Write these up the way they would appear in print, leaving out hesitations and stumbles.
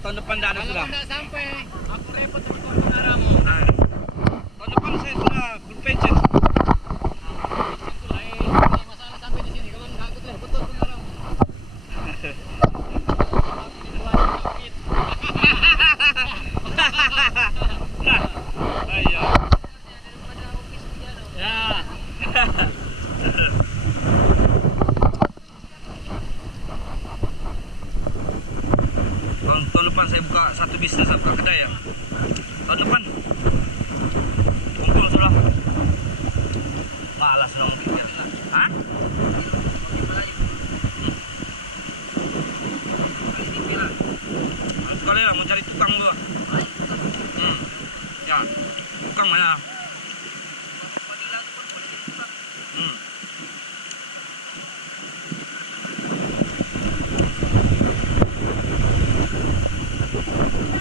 Tahun depan tidak ada sudah. Tidak sampai, aku repot sama kawan penaramu. Tahun depan saya sudah berpensiun. Itulah masalah sampai di sini. Kalau nggak aku tuh betul penaramu. Ayo. Ya. Tahun depan saya buka satu bisnis, saya buka kedai ya. Tahun depan kumpul sudah. Malas dong pikir. Hah? Sekali lah mau cari tukang dulu. Ya, tukang mana?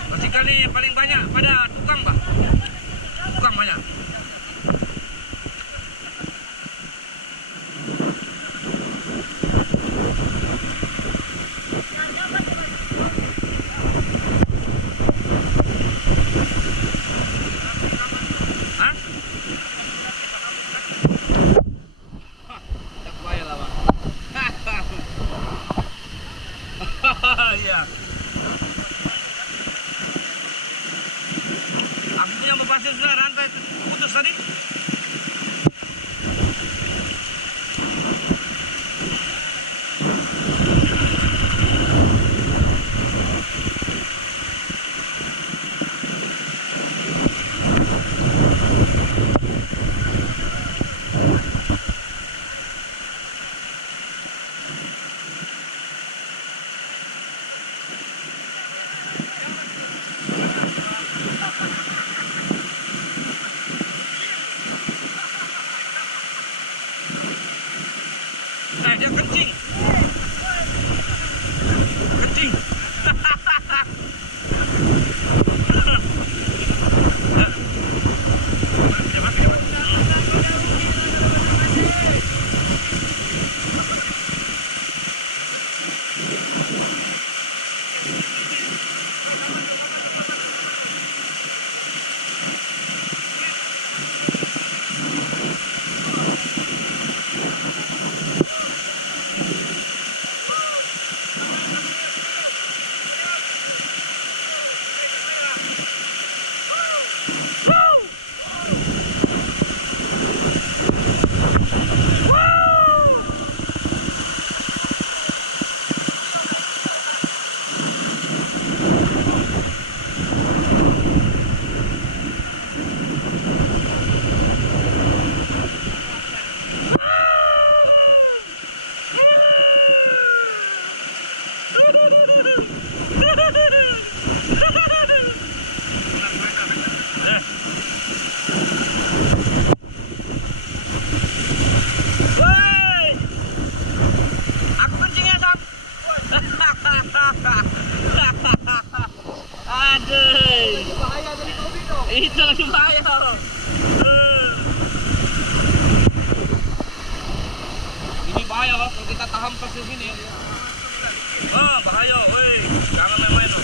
Masih kali paling banyak pada tukang, Pak. Tukang banyak. Hah? Tak bayar lah, Pak. Iya. Aku punya berpasir sudah, rantai putus tadi. hampas di sini. Wah, bahaya, woi. Jangan main-main loh.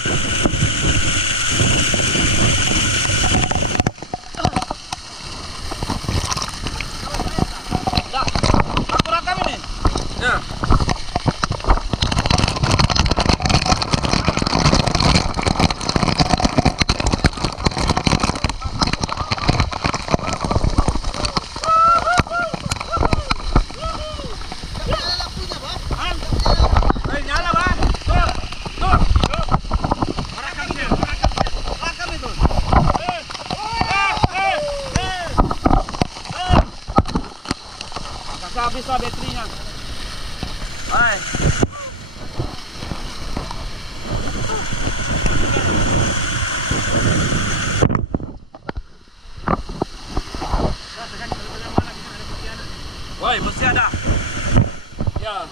Dah, aku rekam ini. Ya. Habis lah baterainya. Hai. Woi, masih ada. Ya.